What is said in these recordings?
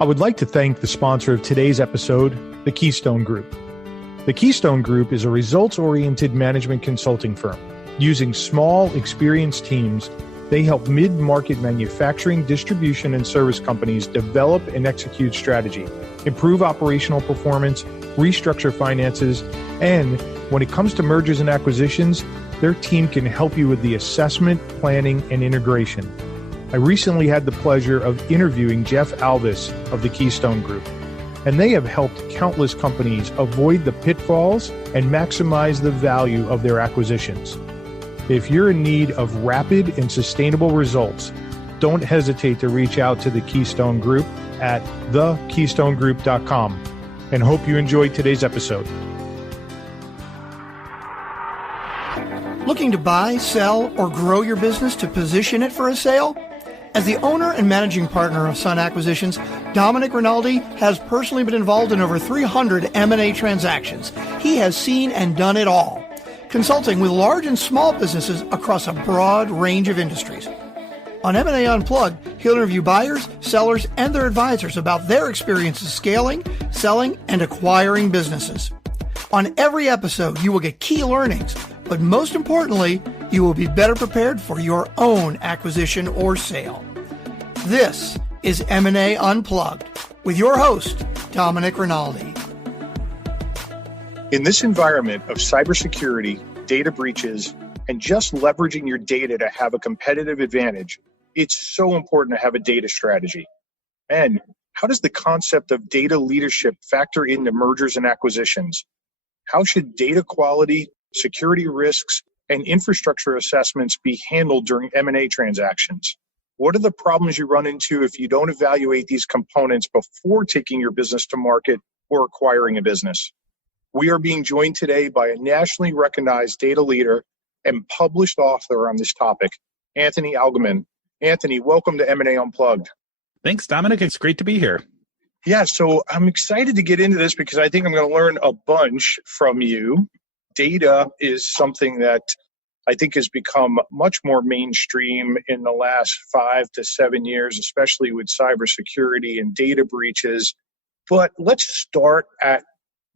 I would like to thank the sponsor of today's episode, the Keystone Group. The Keystone Group is a results-oriented management consulting firm. Using small, experienced teams, they help mid-market manufacturing, distribution, and service companies develop and execute strategy, improve operational performance, restructure finances, and when it comes to mergers and acquisitions, their team can help you with the assessment, planning, and integration. I recently had the pleasure of interviewing Jeff Albus of the Keystone Group, and they have helped countless companies avoid the pitfalls and maximize the value of their acquisitions. If you're in need of rapid and sustainable results, don't hesitate to reach out to the Keystone Group at thekeystonegroup.com, and hope you enjoyed today's episode. Looking to buy, sell, or grow your business to position it for a sale? As the owner and managing partner of Sun Acquisitions, Domenic Rinaldi has personally been involved in over 300 M&A transactions. He has seen and done it all, consulting with large and small businesses across a broad range of industries. On M&A Unplugged, he'll interview buyers, sellers, and their advisors about their experiences scaling, selling, and acquiring businesses. On every episode, you will get key learnings, but most importantly, you will be better prepared for your own acquisition or sale. This is M&A Unplugged with your host, Domenic Rinaldi. In this environment of cybersecurity, data breaches, and just leveraging your data to have a competitive advantage, it's so important to have a data strategy. And how does the concept of data leadership factor into mergers and acquisitions? How should data quality, security risks, and infrastructure assessments be handled during M&A transactions? What are the problems you run into if you don't evaluate these components before taking your business to market or acquiring a business? We are being joined today by a nationally recognized data leader and published author on this topic, Anthony Algmin. Anthony, welcome to M&A Unplugged. Thanks, Domenic. It's great to be here. Yeah, so I'm excited to get into this because I think I'm going to learn a bunch from you. Data is something that I think has become much more mainstream in the last 5 to 7 years, especially with cybersecurity and data breaches. But let's start at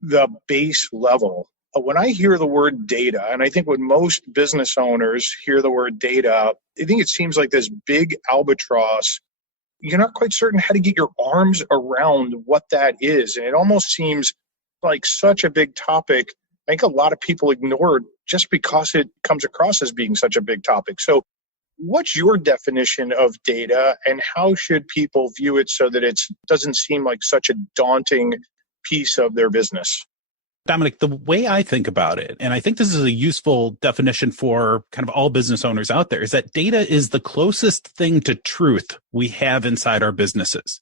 the base level. When I hear the word data, and I think when most business owners hear the word data, I think it seems like this big albatross. You're not quite certain how to get your arms around what that is. And it almost seems like such a big topic. I think a lot of people ignore it just because it comes across as being such a big topic. So what's your definition of data, and how should people view it so that it doesn't seem like such a daunting piece of their business? Domenic, the way I think about it, and I think this is a useful definition for kind of all business owners out there, is that data is the closest thing to truth we have inside our businesses.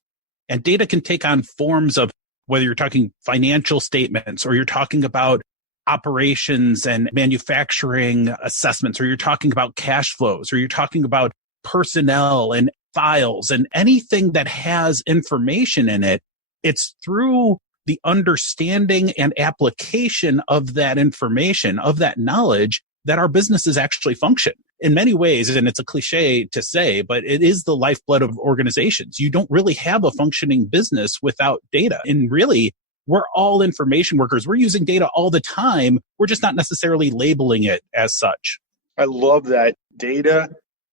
And data can take on forms of, whether you're talking financial statements or you're talking about operations and manufacturing assessments, or you're talking about cash flows, or you're talking about personnel and files and anything that has information in it. It's through the understanding and application of that information, of that knowledge, that our businesses actually function. In many ways, and it's a cliche to say, but it is the lifeblood of organizations. You don't really have a functioning business without data. And really, we're all information workers. We're using data all the time. We're just not necessarily labeling it as such. I love that. Data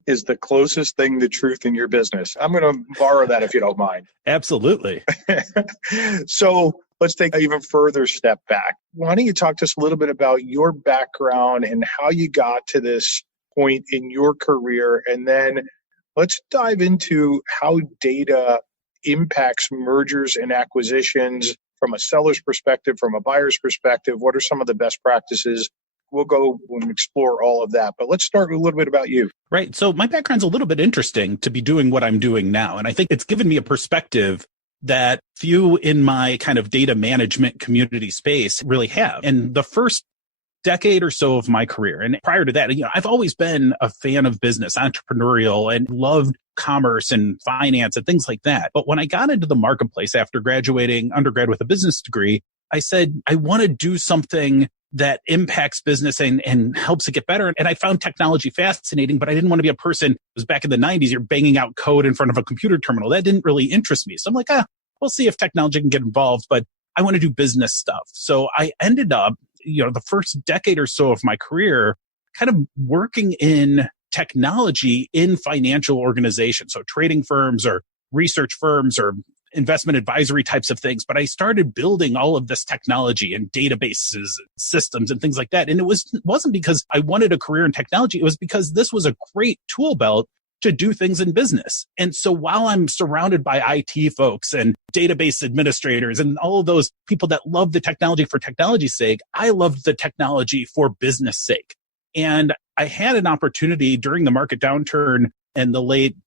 is the closest thing to truth in your business. I'm going to borrow that if you don't mind. Absolutely. So let's take an even further step back. Why don't you talk to us a little bit about your background and how you got to this point in your career? And then let's dive into how data impacts mergers and acquisitions from a seller's perspective, from a buyer's perspective. What are some of the best practices? We'll go and explore all of that. But let's start with a little bit about you. Right. So my background's a little bit interesting to be doing what I'm doing now. And I think it's given me a perspective that few in my kind of data management community space really have. And the first decade or so of my career, and prior to that, I've always been a fan of business, entrepreneurial, and loved commerce and finance and things like that. But when I got into the marketplace after graduating undergrad with a business degree, I said, I want to do something that impacts business and helps it get better. And I found technology fascinating, but I didn't want to be a person. It was back in the 90s, you're banging out code in front of a computer terminal. That didn't really interest me. So I'm like, we'll see if technology can get involved, but I want to do business stuff. So I ended up, the first decade or so of my career kind of working in technology in financial organizations. So trading firms or research firms or investment advisory types of things. But I started building all of this technology and databases and systems and things like that. And it wasn't because I wanted a career in technology. It was because this was a great tool belt to do things in business. And so while I'm surrounded by IT folks and database administrators and all of those people that love the technology for technology's sake, I loved the technology for business sake. And I had an opportunity during the market downturn in the late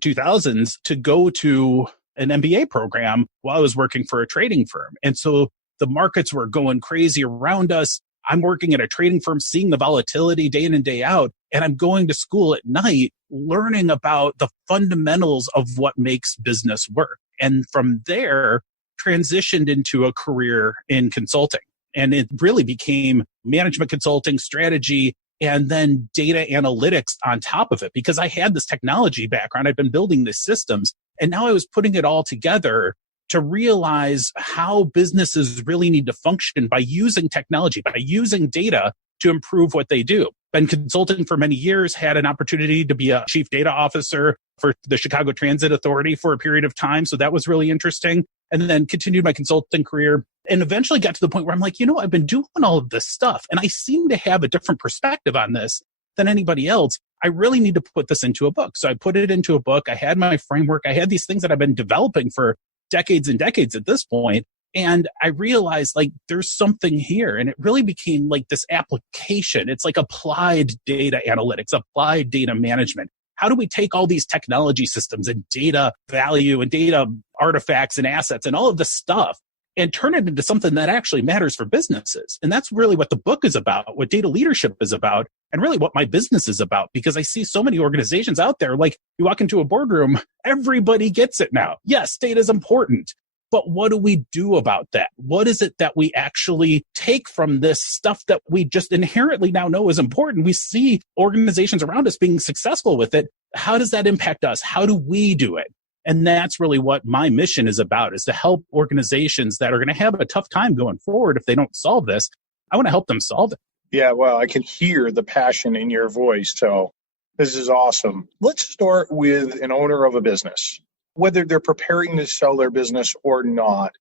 2000s to go to an MBA program while I was working for a trading firm. And so the markets were going crazy around us. I'm working at a trading firm, seeing the volatility day in and day out. And I'm going to school at night, learning about the fundamentals of what makes business work. And from there, transitioned into a career in consulting. And it really became management consulting, strategy, and then data analytics on top of it, because I had this technology background. I've been building these systems, and now I was putting it all together to realize how businesses really need to function by using technology, by using data to improve what they do. Been consulting for many years, had an opportunity to be a chief data officer for the Chicago Transit Authority for a period of time. So that was really interesting. And then continued my consulting career and eventually got to the point where I'm like, I've been doing all of this stuff and I seem to have a different perspective on this than anybody else. I really need to put this into a book. So I put it into a book. I had my framework. I had these things that I've been developing for decades and decades at this point. And I realized there's something here. And it really became like this application. It's like applied data analytics, applied data management. How do we take all these technology systems and data value and data artifacts and assets and all of this stuff and turn it into something that actually matters for businesses? And that's really what the book is about, what data leadership is about, and really what my business is about, because I see so many organizations out there, like you walk into a boardroom, everybody gets it now. Yes, data is important. But what do we do about that? What is it that we actually take from this stuff that we just inherently now know is important? We see organizations around us being successful with it. How does that impact us? How do we do it? And that's really what my mission is about, is to help organizations that are going to have a tough time going forward if they don't solve this. I want to help them solve it. Yeah, well, I can hear the passion in your voice. So this is awesome. Let's start with an owner of a business. Whether they're preparing to sell their business or not.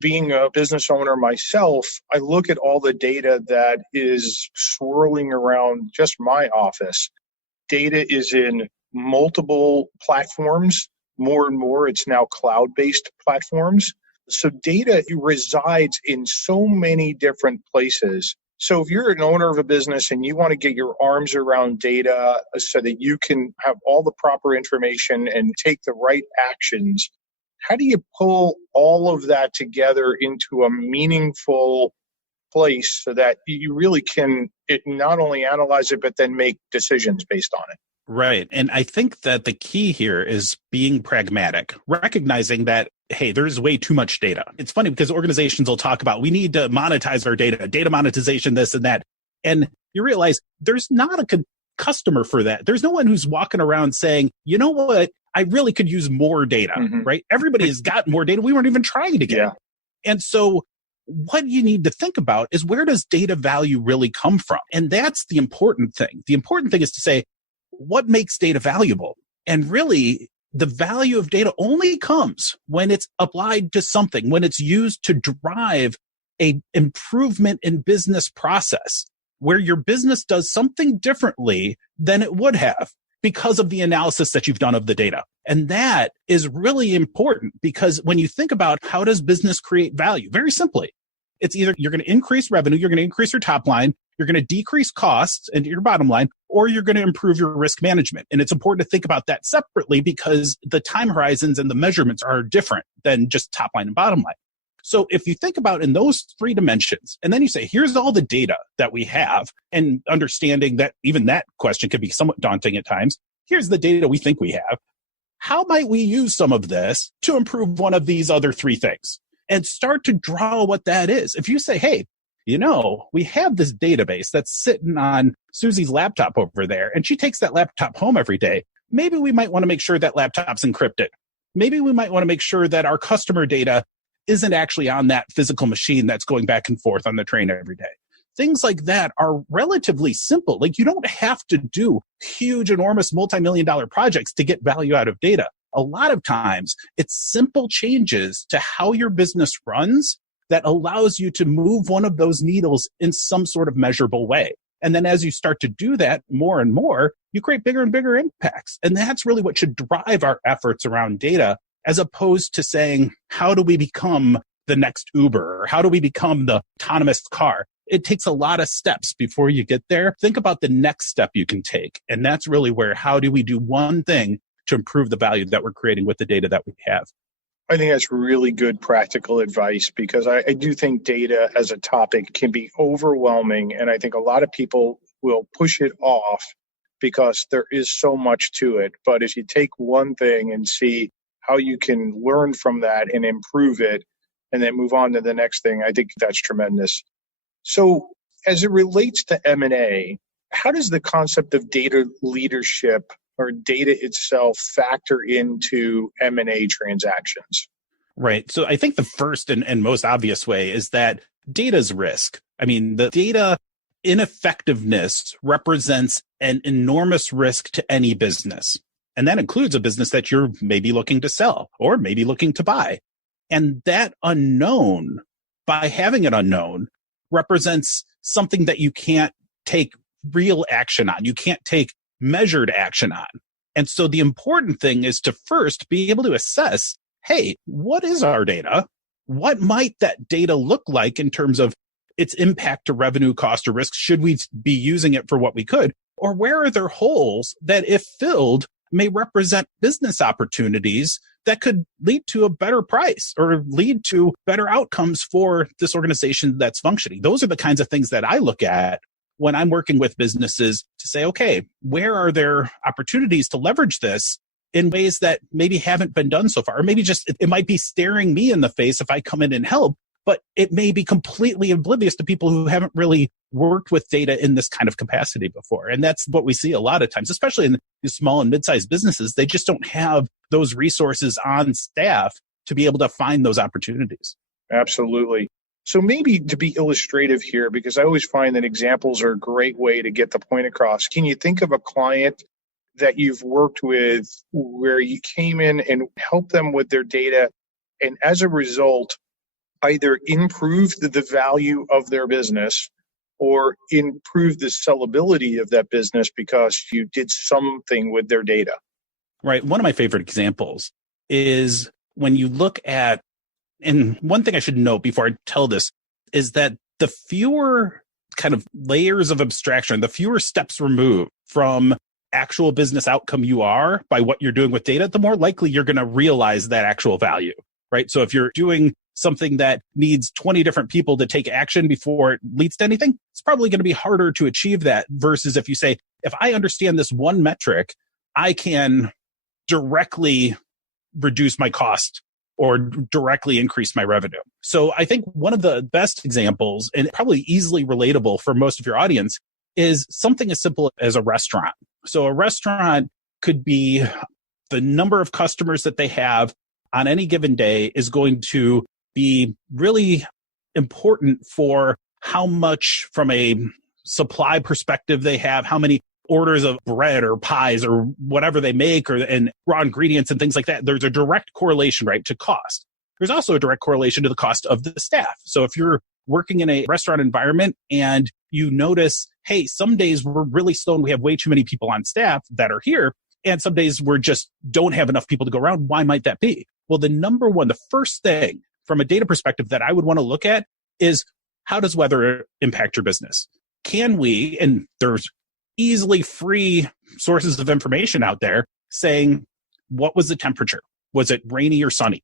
Being a business owner myself, I look at all the data that is swirling around just my office. Data is in multiple platforms. More and more, it's now cloud-based platforms. So data resides in so many different places. So if you're an owner of a business and you want to get your arms around data so that you can have all the proper information and take the right actions, how do you pull all of that together into a meaningful place so that you really can not only analyze it, but then make decisions based on it? Right. And I think that the key here is being pragmatic, recognizing that, hey, there's way too much data. It's funny because organizations will talk about, we need to monetize our data monetization, this and that. And you realize there's not a customer for that. There's no one who's walking around saying, you know what, I really could use more data, right? Everybody has got more data. We weren't even trying to get it. And so what you need to think about is, where does data value really come from? And that's the important thing. The important thing is to say, what makes data valuable? And really, the value of data only comes when it's applied to something, when it's used to drive an improvement in business process, where your business does something differently than it would have because of the analysis that you've done of the data. And that is really important, because when you think about how does business create value, very simply, it's either you're going to increase revenue, you're going to increase your top line, you're going to decrease costs and your bottom line, or you're going to improve your risk management. And it's important to think about that separately, because the time horizons and the measurements are different than just top line and bottom line. So if you think about in those three dimensions, and then you say, here's all the data that we have, and understanding that even that question could be somewhat daunting at times. Here's the data we think we have. How might we use some of this to improve one of these other three things? And start to draw what that is. If you say, hey, we have this database that's sitting on Susie's laptop over there, and she takes that laptop home every day. Maybe we might want to make sure that laptop's encrypted. maybe we might want to make sure that our customer data isn't actually on that physical machine that's going back and forth on the train every day. Things like that are relatively simple. Like, you don't have to do huge, enormous, multi-million-dollar projects to get value out of data. A lot of times, it's simple changes to how your business runs that allows you to move one of those needles in some sort of measurable way. And then as you start to do that more and more, you create bigger and bigger impacts. And that's really what should drive our efforts around data, as opposed to saying, how do we become the next Uber? Or how do we become the autonomous car? It takes a lot of steps before you get there. Think about the next step you can take. And that's really where, how do we do one thing to improve the value that we're creating with the data that we have? I think that's really good practical advice, because I do think data as a topic can be overwhelming. And I think a lot of people will push it off because there is so much to it. But if you take one thing and see how you can learn from that and improve it, and then move on to the next thing, I think that's tremendous. So as it relates to M&A, how does the concept of data leadership or data itself factor into M&A transactions? Right. So I think the first and most obvious way is that data's risk. I mean, the data ineffectiveness represents an enormous risk to any business. And that includes a business that you're maybe looking to sell or maybe looking to buy. And that unknown, by having it unknown, represents something that you can't take real action on. You can't take measured action on. And so the important thing is to first be able to assess, hey, what is our data? What might that data look like in terms of its impact to revenue, cost, or risk? Should we be using it for what we could? Or where are there holes that, if filled, may represent business opportunities that could lead to a better price or lead to better outcomes for this organization that's functioning? Those are the kinds of things that I look at when I'm working with businesses to say, okay, where are there opportunities to leverage this in ways that maybe haven't been done so far? Or maybe just it might be staring me in the face if I come in and help, but it may be completely oblivious to people who haven't really worked with data in this kind of capacity before. And that's what we see a lot of times, especially in the small and mid-sized businesses. They just don't have those resources on staff to be able to find those opportunities. Absolutely. So maybe to be illustrative here, because I always find that examples are a great way to get the point across. Can you think of a client that you've worked with where you came in and helped them with their data, and as a result, either improved the value of their business or improved the sellability of that business because you did something with their data? Right. One of my favorite examples is when you look at, and one thing I should note before I tell this is that the fewer kind of layers of abstraction, the fewer steps removed from actual business outcome you are by what you're doing with data, the more likely you're going to realize that actual value, right? So if you're doing something that needs 20 different people to take action before it leads to anything, it's probably going to be harder to achieve that versus if you say, if I understand this one metric, I can directly reduce my cost or directly increase my revenue. So I think one of the best examples, and probably easily relatable for most of your audience, is something as simple as a restaurant. So a restaurant could be the number of customers that they have on any given day is going to be really important for how much from a supply perspective they have, how many orders of bread or pies or whatever they make, and raw ingredients and things like that. There's a direct correlation, right, to cost. There's also a direct correlation to the cost of the staff. So if you're working in a restaurant environment and you notice, hey, some days we're really slow and we have way too many people on staff that are here, and some days we're just don't have enough people to go around, why might that be? Well, the first thing from a data perspective that I would want to look at is, how does weather impact your business? Can we, and there's easily free sources of information out there saying, what was the temperature? Was it rainy or sunny?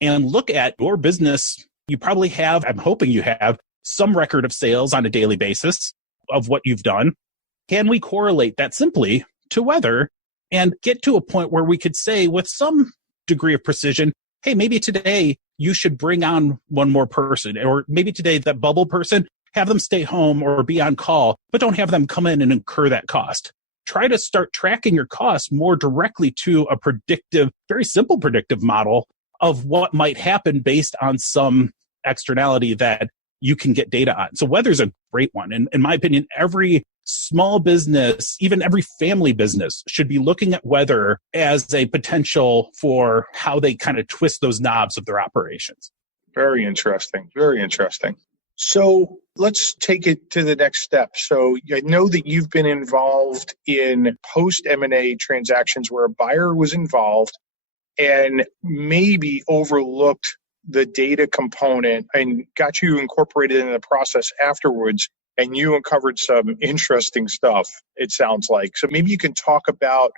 And look at your business. You probably have, I'm hoping you have, some record of sales on a daily basis of what you've done. Can we correlate that simply to weather and get to a point where we could say with some degree of precision, hey, maybe today you should bring on one more person, or maybe today that bubble person, have them stay home or be on call, but don't have them come in and incur that cost. try to start tracking your costs more directly to a predictive, very simple predictive model of what might happen based on some externality that you can get data on. So weather's a great one. And in my opinion, every small business, even every family business, should be looking at weather as a potential for how they kind of twist those knobs of their operations. Very interesting. Very interesting. So let's take it to the next step. So I know that you've been involved in post M&A transactions where a buyer was involved and maybe overlooked the data component and got you incorporated in the process afterwards, and you uncovered some interesting stuff, it sounds like. So maybe you can talk about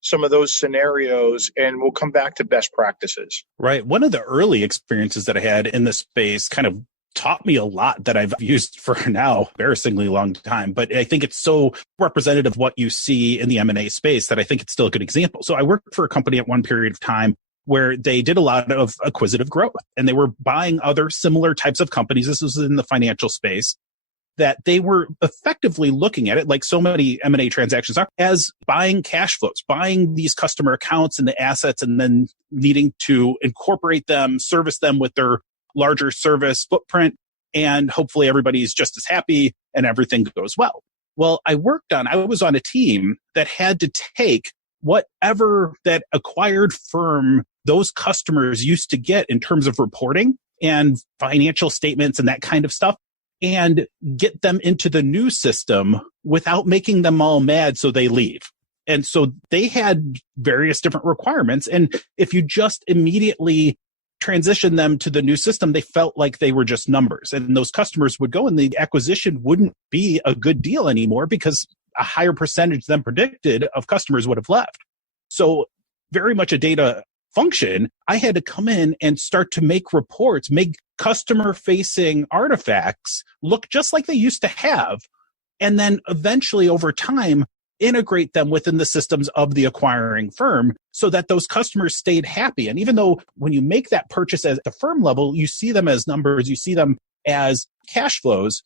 some of those scenarios, and we'll come back to best practices. Right. One of the early experiences that I had in this space kind of taught me a lot that I've used for now embarrassingly long time, but I think it's so representative of what you see in the M&A space that I think it's still a good example. So I worked for a company at one period of time where they did a lot of acquisitive growth, and they were buying other similar types of companies. This was in the financial space, that they were effectively looking at it, like so many M&A transactions are, as buying cash flows, buying these customer accounts and the assets, and then needing to incorporate them, service them with their larger service footprint, and hopefully everybody's just as happy and everything goes well. Well, I was on a team that had to take whatever that acquired firm those customers used to get in terms of reporting and financial statements and that kind of stuff, and get them into the new system without making them all mad so they leave. And so they had various different requirements. And if you just immediately transition them to the new system, they felt like they were just numbers. And those customers would go, and the acquisition wouldn't be a good deal anymore because a higher percentage than predicted of customers would have left. So very much a data function, I had to come in and start to make reports, make customer-facing artifacts look just like they used to have, and then eventually over time integrate them within the systems of the acquiring firm so that those customers stayed happy. And even though when you make that purchase at the firm level, you see them as numbers, you see them as cash flows,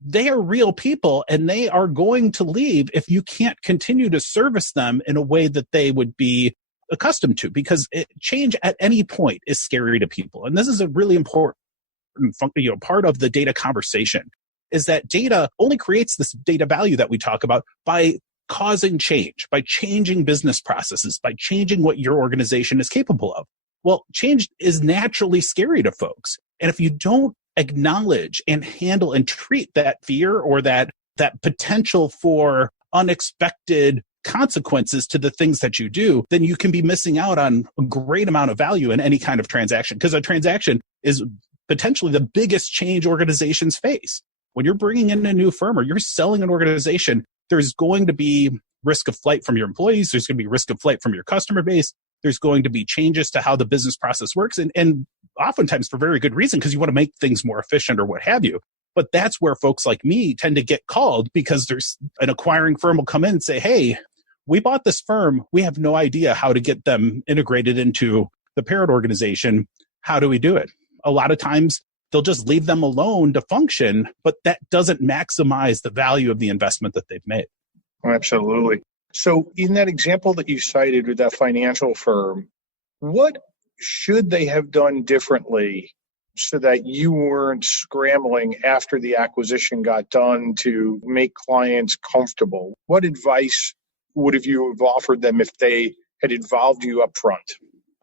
they are real people, and they are going to leave if you can't continue to service them in a way that they would be accustomed to, because change at any point is scary to people. And this is a really important part of the data conversation, is that data only creates this data value that we talk about by causing change, by changing business processes, by changing what your organization is capable of. Well, change is naturally scary to folks. And if you don't acknowledge and handle and treat that fear or that potential for unexpected consequences to the things that you do, then you can be missing out on a great amount of value in any kind of transaction, because a transaction is potentially the biggest change organizations face. When you're bringing in a new firm or you're selling an organization, there's going to be risk of flight from your employees. There's going to be risk of flight from your customer base. There's going to be changes to how the business process works. And oftentimes for very good reason, because you want to make things more efficient or what have you. But that's where folks like me tend to get called, because there's an acquiring firm will come in and say, hey, we bought this firm. We have no idea how to get them integrated into the parent organization. How do we do it? A lot of times they'll just leave them alone to function, but that doesn't maximize the value of the investment that they've made. Absolutely. So in that example that you cited with that financial firm, what should they have done differently so that you weren't scrambling after the acquisition got done to make clients comfortable? What advice would you have offered them if they had involved you up front?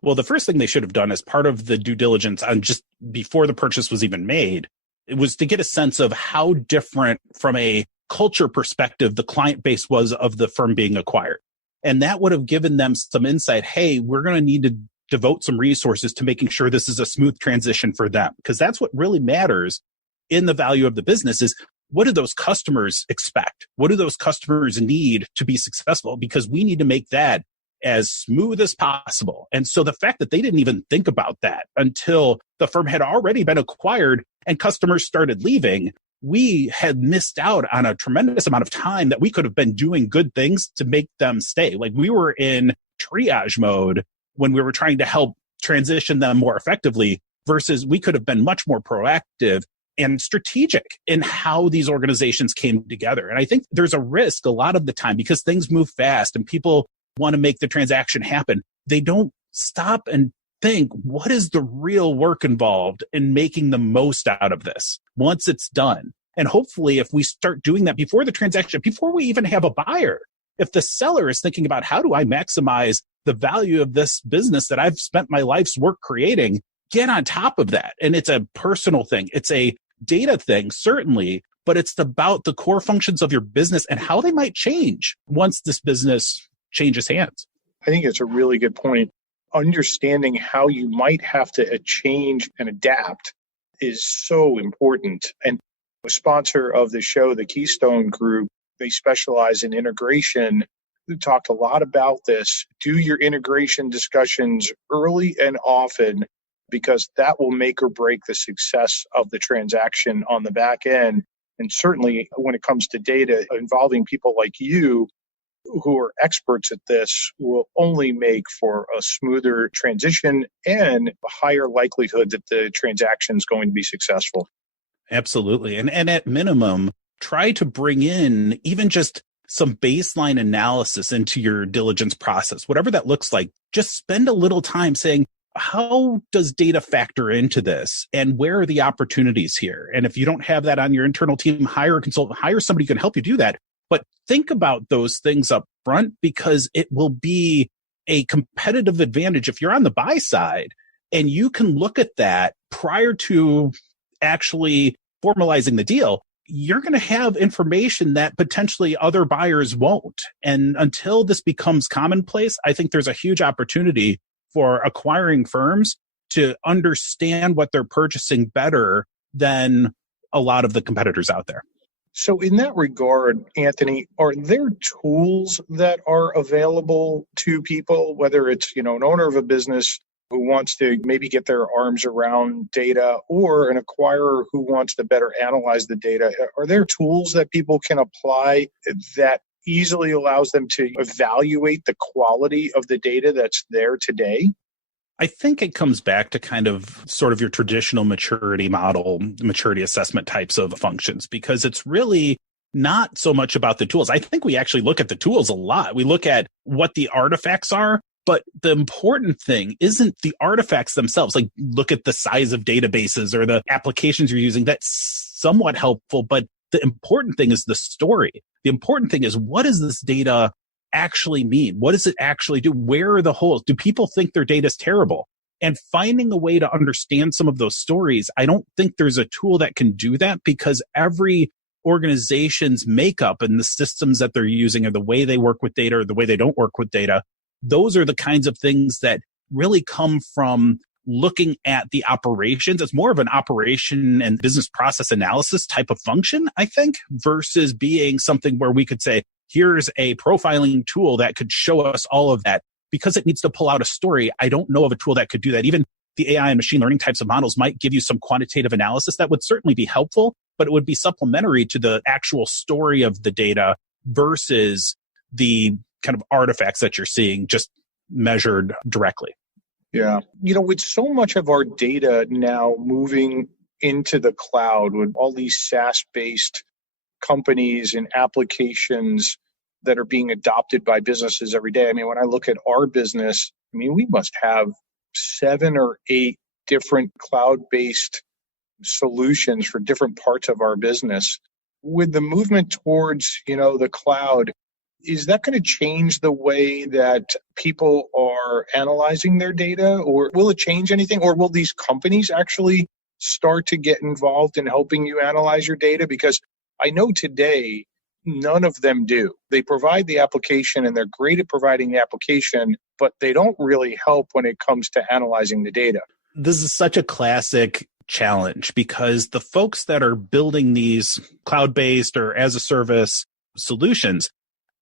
Well, the first thing they should have done as part of the due diligence on just before the purchase was even made, it was to get a sense of how different from a culture perspective the client base was of the firm being acquired. And that would have given them some insight. Hey, we're going to need to devote some resources to making sure this is a smooth transition for them, because that's what really matters in the value of the business is, what do those customers expect? What do those customers need to be successful? Because we need to make that as smooth as possible. And so the fact that they didn't even think about that until the firm had already been acquired and customers started leaving, we had missed out on a tremendous amount of time that we could have been doing good things to make them stay. Like, we were in triage mode when we were trying to help transition them more effectively, versus we could have been much more proactive and strategic in how these organizations came together. And I think there's a risk a lot of the time because things move fast and people want to make the transaction happen. They don't stop and think, what is the real work involved in making the most out of this once it's done? And hopefully, if we start doing that before the transaction, before we even have a buyer, if the seller is thinking about how do I maximize the value of this business that I've spent my life's work creating, get on top of that. And it's a personal thing. It's a data thing, certainly, but it's about the core functions of your business and how they might change once this business changes hands. I think it's a really good point. Understanding how you might have to change and adapt is so important. And a sponsor of the show, the Keystone Group, they specialize in integration. We talked a lot about this. Do your integration discussions early and often, because that will make or break the success of the transaction on the back end. And certainly when it comes to data involving people like you who are experts at this will only make for a smoother transition and a higher likelihood that the transaction is going to be successful. Absolutely. And at minimum, try to bring in even just some baseline analysis into your diligence process, whatever that looks like. Just spend a little time saying, how does data factor into this? And where are the opportunities here? And if you don't have that on your internal team, hire a consultant, hire somebody who can help you do that. But think about those things up front because it will be a competitive advantage if you're on the buy side and you can look at that prior to actually formalizing the deal. You're going to have information that potentially other buyers won't. And until this becomes commonplace, I think there's a huge opportunity for acquiring firms to understand what they're purchasing better than a lot of the competitors out there. So in that regard, Anthony, are there tools that are available to people, whether it's, an owner of a business who wants to maybe get their arms around data or an acquirer who wants to better analyze the data? Are there tools that people can apply that easily allows them to evaluate the quality of the data that's there today? I think it comes back to kind of sort of your traditional maturity model, maturity assessment types of functions, because it's really not so much about the tools. I think we actually look at the tools a lot. We look at what the artifacts are, but the important thing isn't the artifacts themselves. Like look at the size of databases or the applications you're using. That's somewhat helpful, but the important thing is the story. The important thing is, what does this data actually mean? What does it actually do? Where are the holes? Do people think their data is terrible? And finding a way to understand some of those stories, I don't think there's a tool that can do that because every organization's makeup and the systems that they're using or the way they work with data or the way they don't work with data, those are the kinds of things that really come from looking at the operations. It's more of an operation and business process analysis type of function, I think, versus being something where we could say, here's a profiling tool that could show us all of that. Because it needs to pull out a story, I don't know of a tool that could do that. Even the AI and machine learning types of models might give you some quantitative analysis that would certainly be helpful, but it would be supplementary to the actual story of the data versus the kind of artifacts that you're seeing just measured directly. Yeah. With so much of our data now moving into the cloud with all these SaaS-based companies and applications that are being adopted by businesses every day. I mean, when I look at our business, we must have 7 or 8 different cloud-based solutions for different parts of our business. With the movement towards, the cloud, is that going to change the way that people are analyzing their data, or will it change anything? Or will these companies actually start to get involved in helping you analyze your data? Because I know today, none of them do. They provide the application and they're great at providing the application, but they don't really help when it comes to analyzing the data. This is such a classic challenge because the folks that are building these cloud-based or as a service solutions,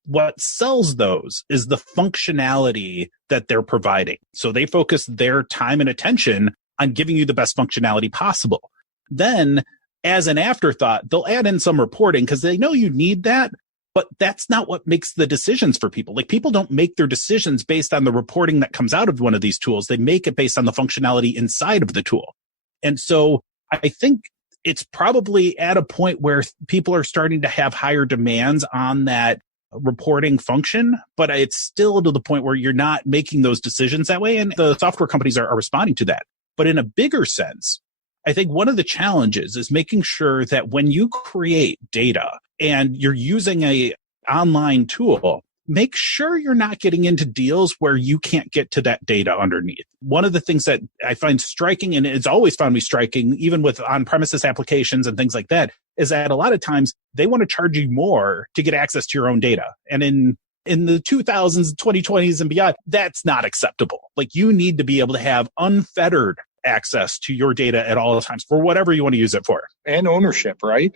what sells those is the functionality that they're providing. So they focus their time and attention on giving you the best functionality possible. Then as an afterthought, they'll add in some reporting because they know you need that, but that's not what makes the decisions for people. Like people don't make their decisions based on the reporting that comes out of one of these tools. They make it based on the functionality inside of the tool. And so I think it's probably at a point where people are starting to have higher demands on that reporting function, but it's still to the point where you're not making those decisions that way. And the software companies are responding to that. But in a bigger sense, I think one of the challenges is making sure that when you create data and you're using a online tool, make sure you're not getting into deals where you can't get to that data underneath. One of the things that I find striking, and it's always found me striking, even with on-premises applications and things like that, is that a lot of times they want to charge you more to get access to your own data. And in the 2000s, 2020s and beyond, that's not acceptable. Like, you need to be able to have unfettered access to your data at all times for whatever you want to use it for. And ownership, right?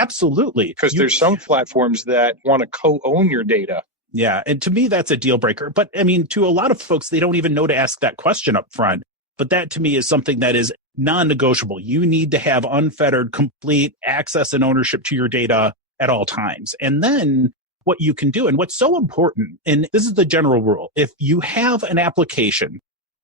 Absolutely. Because there's some platforms that want to co-own your data. Yeah. And to me, that's a deal breaker. But I mean, to a lot of folks, they don't even know to ask that question up front. But that to me is something that is non-negotiable. You need to have unfettered, complete access and ownership to your data at all times. And then what you can do, and what's so important, and this is the general rule, if you have an application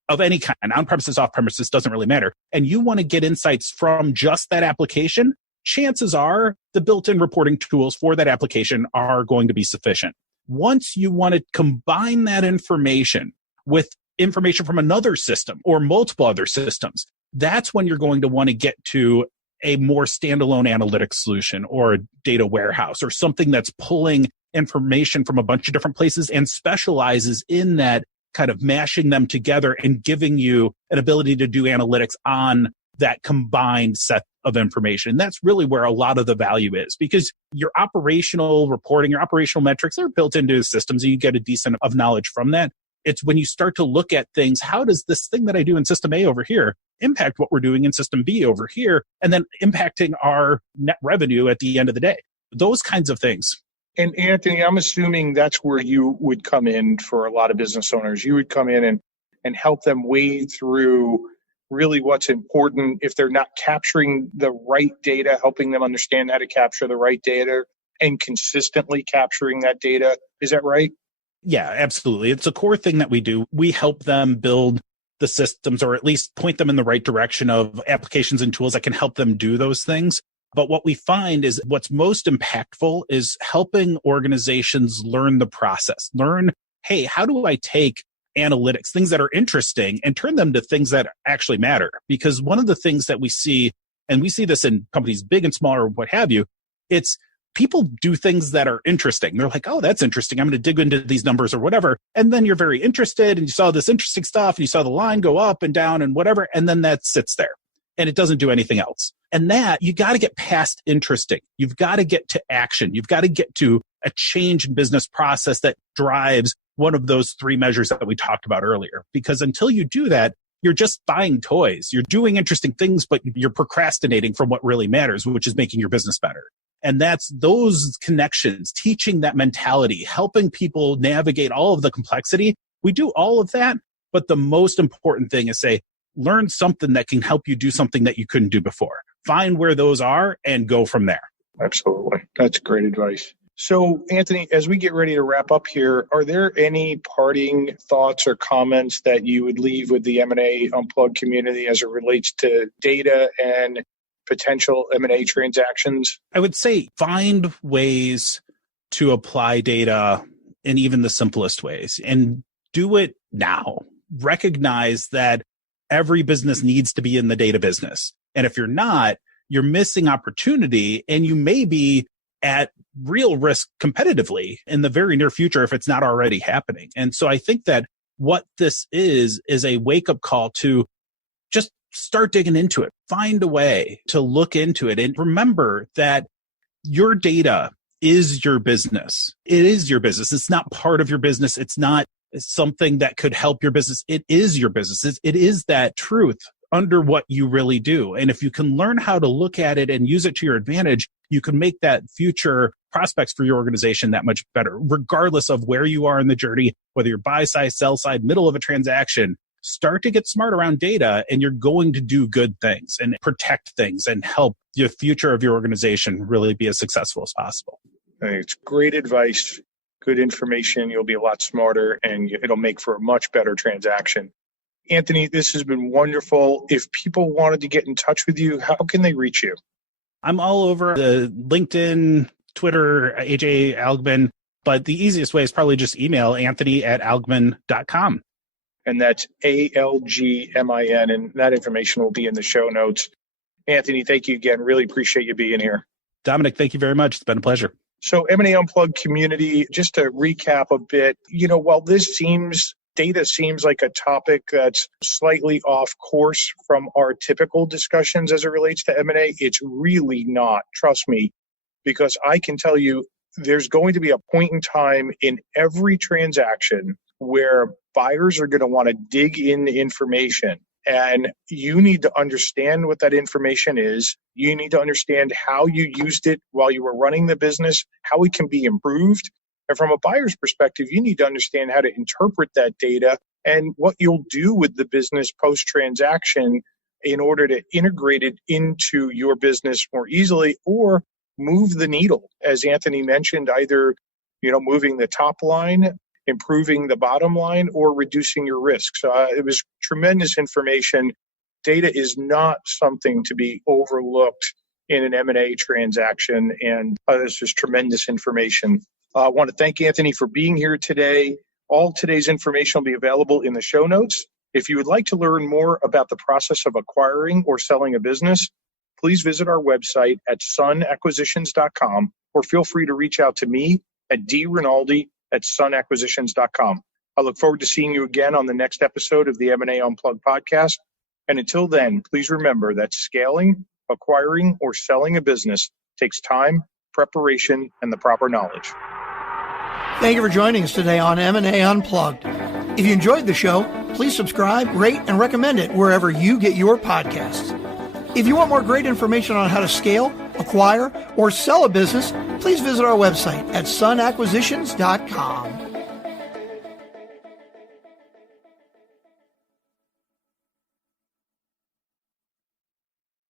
of any kind, on-premises, off-premises, doesn't really matter, and you want to get insights from just that application, chances are the built-in reporting tools for that application are going to be sufficient. Once you want to combine that information with information from another system or multiple other systems, that's when you're going to want to get to a more standalone analytics solution or a data warehouse or something that's pulling information from a bunch of different places and specializes in that, kind of mashing them together and giving you an ability to do analytics on that combined set of information. And that's really where a lot of the value is, because your operational reporting, your operational metrics are built into systems and you get a decent of knowledge from that. It's when you start to look at things, how does this thing that I do in system A over here impact what we're doing in system B over here, and then impacting our net revenue at the end of the day? Those kinds of things. And Anthony, I'm assuming that's where you would come in for a lot of business owners. You would come in and help them wade through really what's important. If they're not capturing the right data, helping them understand how to capture the right data and consistently capturing that data. Is that right? Yeah, absolutely. It's a core thing that we do. We help them build the systems, or at least point them in the right direction of applications and tools that can help them do those things. But what we find is what's most impactful is helping organizations learn the process. Learn, hey, how do I take analytics, things that are interesting, and turn them to things that actually matter? Because one of the things that we see, and we see this in companies big and small or what have you, it's people do things that are interesting. They're like, oh, that's interesting. I'm going to dig into these numbers or whatever. And then you're very interested and you saw this interesting stuff and you saw the line go up and down and whatever. And then that sits there and it doesn't do anything else. And that you got to get past interesting. You've got to get to action. You've got to get to a change in business process that drives one of those three measures that we talked about earlier. Because until you do that, you're just buying toys. You're doing interesting things, but you're procrastinating from what really matters, which is making your business better. And that's those connections, teaching that mentality, helping people navigate all of the complexity. We do all of that, but the most important thing is say, learn something that can help you do something that you couldn't do before. Find where those are and go from there. Absolutely. That's great advice. So, Anthony, as we get ready to wrap up here, are there any parting thoughts or comments that you would leave with the M&A Unplugged community as it relates to data and potential M&A transactions? I would say find ways to apply data in even the simplest ways and do it now. Recognize that every business needs to be in the data business. And if you're not, you're missing opportunity and you may be at real risk competitively in the very near future if it's not already happening. And so I think that what this is a wake-up call to just start digging into it. Find a way to look into it. And remember that your data is your business. It is your business. It's not part of your business. It's not something that could help your business. It is your business. It is that truth under what you really do. And if you can learn how to look at it and use it to your advantage, you can make that future prospects for your organization that much better, regardless of where you are in the journey, whether you're buy side, sell side, middle of a transaction. Start to get smart around data and you're going to do good things and protect things and help the future of your organization really be as successful as possible. It's great advice, good information. You'll be a lot smarter and it'll make for a much better transaction. Anthony, this has been wonderful. If people wanted to get in touch with you, how can they reach you? I'm all over the LinkedIn, Twitter, AJ Algmin, but the easiest way is probably just email anthony@algmin.com. And that's ALGMIN, and that information will be in the show notes. Anthony, thank you again. Really appreciate you being here. Domenic, thank you very much. It's been a pleasure. So M&A Unplugged community, just to recap a bit, while data seems like a topic that's slightly off course from our typical discussions as it relates to M&A, it's really not, trust me, because I can tell you there's going to be a point in time in every transaction where buyers are going to want to dig in the information. And you need to understand what that information is. You need to understand how you used it while you were running the business, how it can be improved. And from a buyer's perspective, you need to understand how to interpret that data and what you'll do with the business post-transaction in order to integrate it into your business more easily or move the needle. As Anthony mentioned, either moving the top line, improving the bottom line, or reducing your risk. So it was tremendous information. Data is not something to be overlooked in an M&A transaction, and this is tremendous information. I want to thank Anthony for being here today. All today's information will be available in the show notes. If you would like to learn more about the process of acquiring or selling a business, please visit our website at sunacquisitions.com, or feel free to reach out to me at drinaldi@sunacquisitions.com. I look forward to seeing you again on the next episode of the M&A Unplugged podcast. And until then, please remember that scaling, acquiring, or selling a business takes time, preparation, and the proper knowledge. Thank you for joining us today on M&A Unplugged. If you enjoyed the show, please subscribe, rate, and recommend it wherever you get your podcasts. If you want more great information on how to scale, acquire, or sell a business, please visit our website at sunacquisitions.com.